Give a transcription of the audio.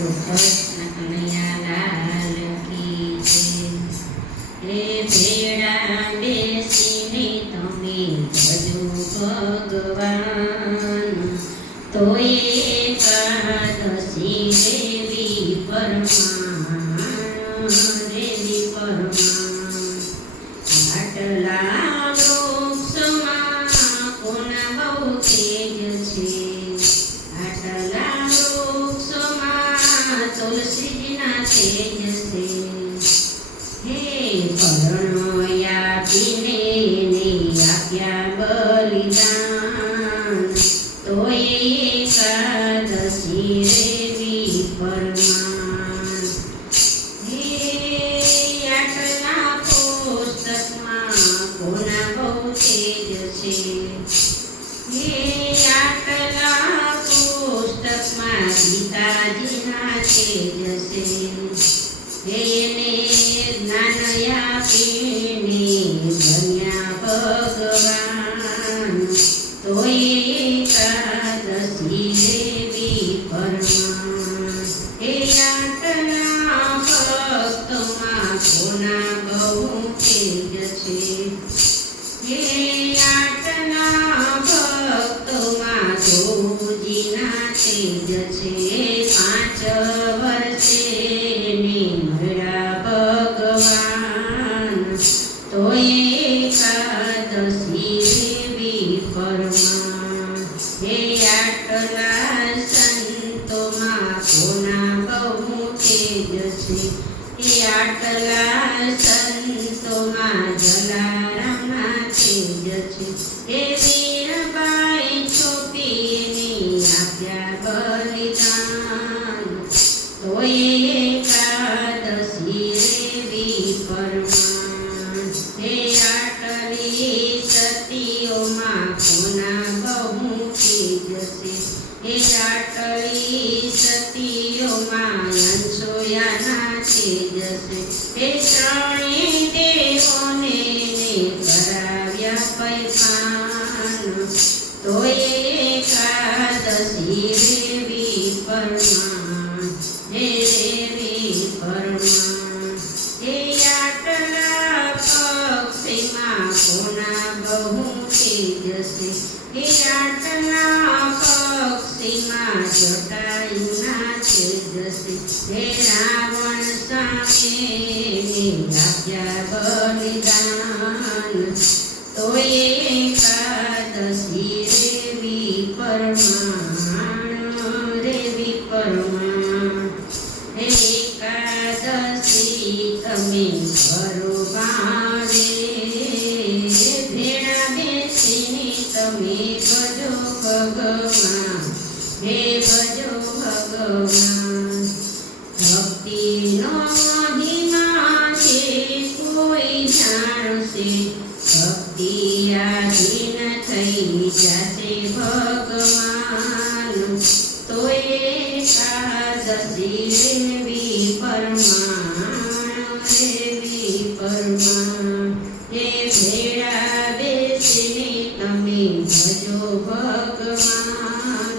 કૃષ્ણ કનૈયાલાલ કી જય. રે ભેળા બેસીને તમે ભજો ભગવાન, તો એકાદશી દેવી પરમાણ, દેવી પરમાણ. આટલા વૃક્ષમાં કોના બહુ તેજ છે, આટલા વૃક્ષમાં તુલસીજીના તેજ છે. હે પરણોયા પીને આપ્યા બલિદાન, તો એકાદશી દેવી પરમાણ. હે આટલા પુસ્તકમાં કોના બહુ તેજ છે, હે આટલા પુસ્તકમાં ગીતાજીના તેજ છે. એને જ્ઞાન આપીને બન્યા ભગવાન, તો એકાદશી દેવી પરમાણ. હે આટલા ભક્તોમાં કોના બહુ તેજ છે, હે આટલા ભક્તોમાં ધ્રુવજીના તેજ છે. 5 વર્ષે ભગવાન, તો એકાદશી દેવી પરમાણ. હે આટલા સંતોમાં કોના બહુ તેજ છે, હે આટલા સંતોમાં જલારામના તેજ છે. હે વીરબાઈ છોપીને આપ્યા બલિદાન, તો એકાદશી દેવી પરમાણ. હે આટલી સતીઓમાં કોના બહુ તેજ છે, હે આટલી સતીઓમાં અનસૂયાના તેજ છે. હે ત્રણેય દેવોને કરાવ્યા પૈપાન, તો એકાદશી દેવી પરમાણ, હે દેવી પરમાણ. હે આટલા પક્ષીમાં કોના બહુ તેજ છે, હે આટલા પક્ષીમાં જટાયુના તેજ છે. હે રાવણ સામે આપ્યા બલિદાન, તો એકાદશી દેવી પરમાણ, દેવી પરમાણ. હે એકાદશી તમે કરો ભાવે, ભેળા બેસીને તમે ભજો ભગવાન, હે ભજો ભગવાન. ભક્તિનો મહિમા છે કોઈ જાણશે, ભક્તિ આધીન થઈ જશે ભગવાન, તો એકાદશી દેવી પરમાણ, દેવી પરમાણ. હે ભેળા બેસીને તમે ભજો ભગવાન,